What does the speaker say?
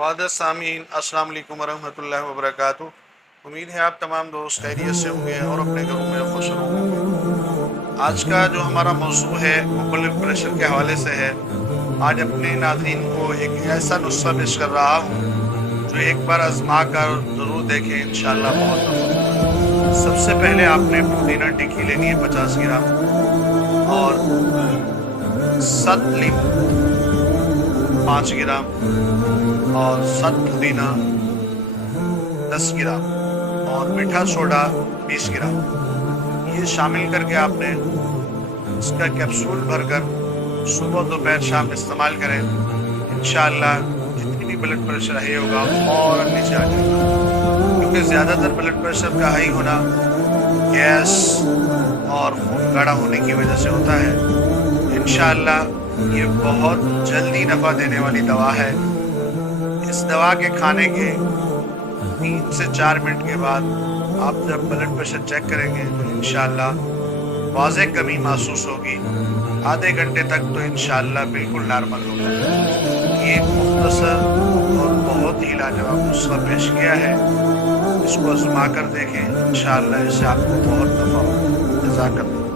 मुक़द्दस सामीन अस्सलाम वालेकुम वरहमतुल्लाहि वबरकातुहू। उम्मीद है आप तमाम दोस्त खैरियत से होंगे और अपने घरों में खुश होंगे। आज का जो हमारा मौजू है वो ब्लड प्रेशर के हवाले से है। आज अपने नाज़रीन को एक ऐसा नुस्खा पेश कर रहा हूँ जो एक बार आजमा कर ज़रूर देखें, इंशाअल्लाह बहुत नफ़ा। सबसे पहले आपने पुदीना टिक्की लेनी है 50 ग्राम और 7 लीमू 5 ग्राम और 7 पुदीना 10 ग्राम और मीठा सोडा 20 ग्राम। ये शामिल करके आपने इसका कैप्सूल भरकर सुबह दोपहर शाम इस्तेमाल करें। इंशाअल्लाह जितनी भी ब्लड प्रेशर हाई होगा और नीचे आ जाएगा, क्योंकि ज़्यादातर ब्लड प्रेशर का हाई होना गैस और खून गाढ़ा होने की वजह से होता है। इंशाअल्लाह ये बहुत जल्दी नफ़ा देने वाली दवा है। इस दवा के खाने के 3 से 4 मिनट के बाद आप जब ब्लड प्रेशर चेक करेंगे तो इंशाअल्लाह वाज़ेह कमी महसूस होगी। आधे घंटे तक तो इंशाअल्लाह बिल्कुल नॉर्मल होगा। ये मुख्तसर और बहुत ही लाजवाब नुस्खा पेश किया है, इसको आज़मा कर देखें। इंशाअल्लाह इससे आपको बहुत नफ़ा होगा। जज़ाकल्लाह।